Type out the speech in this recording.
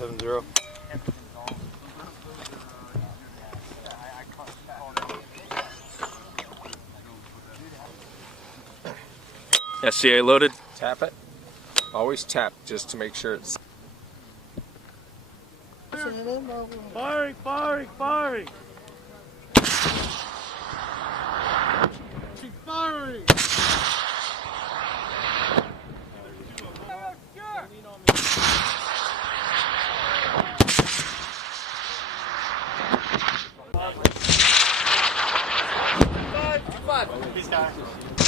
70. SCA loaded. Tap it. Always tap just to make sure it's... Firing, firing, firing! She's firing! Five. He's got it.